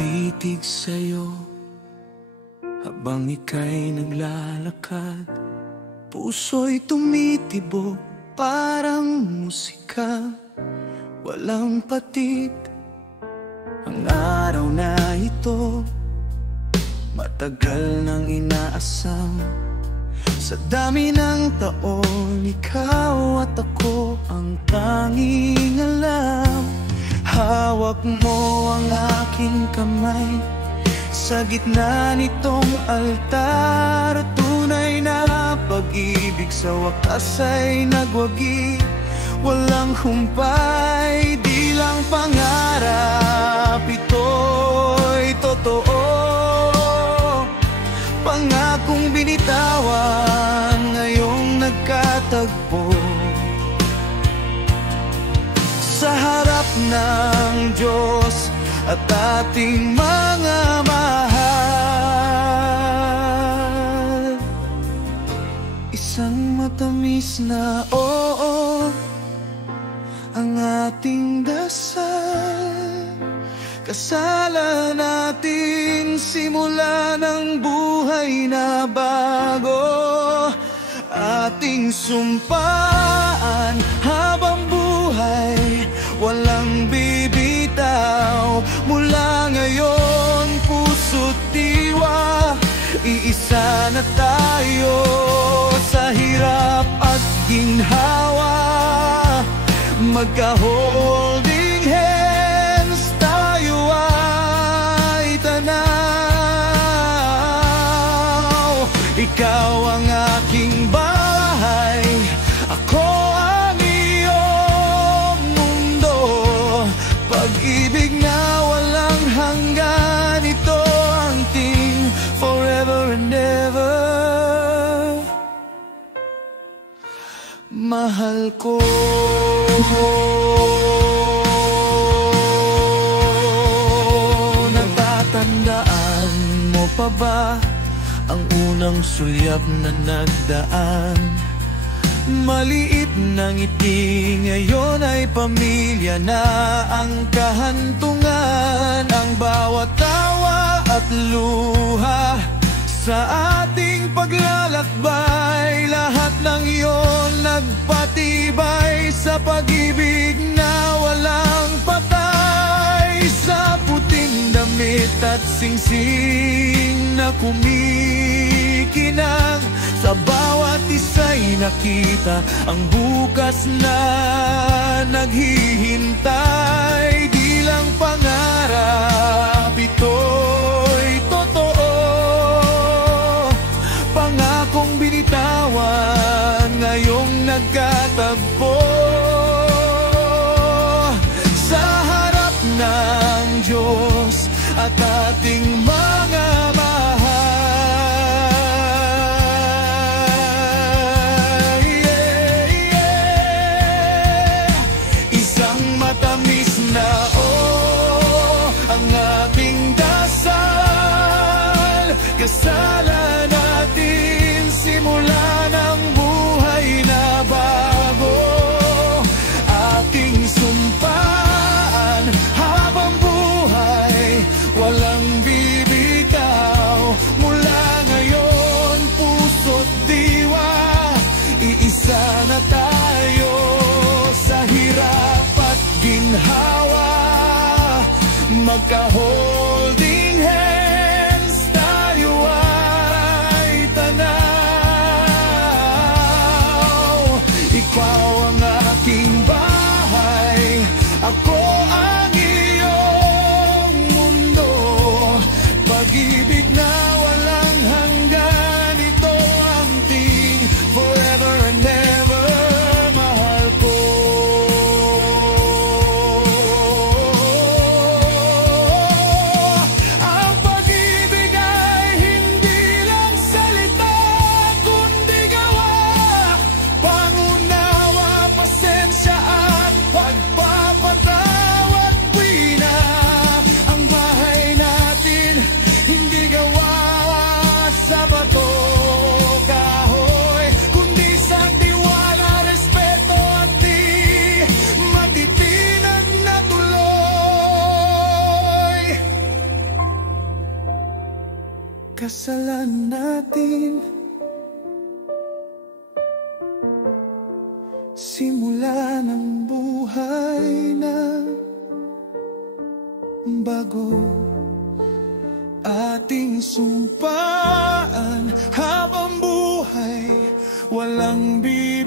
nakatitig sa'yo habang ika'y naglalakad. Puso'y tumitibok parang musika, walang patid. Ang araw na ito matagal nang inaasam. Sa dami ng taon, ikaw at ako ang tanging alam. Hawak mo ang aking kamay sa gitna nitong altar. Tunay na pag-ibig sa wakas ay nagwagi, walang humpay, di lang pangarap, ito'y totoo. Pangakong binitawan, ngayong nagkatagpo. Sa harap ng Diyos at ating mga mahal, isang matamis na oo ang ating dasal. Kasalan natin simula ng buhay na bago. Ating sumpaan habang buhay, walang bibitaw. Mula ngayon, puso't diwa, iisa na tayo. Sa hirap at ginhawa, magka-holding hands, tayo ay tanaw. Ikaw ang aking bahay, ako ang iyong mundo. Pag-ibig na walang hanggan, ito ang ting forever and ever. Mahal ko. Natatandaan mo pa ba ang unang sulyap na nagdaan? Maliit na ngiti, ngayon ay pamilya na ang kahantungan. Ang bawat tawa at luha sa ating paglalakbay, lahat ng iyon nagpatibay sa pag-ibig na walang patay. Sa puting damit at singsing na kumikinang, sa bawat isa'y nakita ang bukas na naghihintay. Di lang pangarap, ito'y totoo. Pangakong binitawan, ngayong nagkatagpo. Sa harap ng Diyos at ating mga mahal, isang matamis na oo ang ating dasal. Kasalan natin simula ng buhay na bago. Ating sumpaan habang buhay, walang bibitaw. Mula ngayon, puso't diwa, iisa na tayo. Sa hirap at ginhawa, magka-holding hands, tayo ay tanaw. Ikaw ang aking bahay, ako ang iyong mundo. Pag-ibig na walang hanggan, ito ang ting forever and ever. Mahal ko. Ang kasalan natin. Simula ng buhay na bago, ating sumpaan habang buhay walang bilang.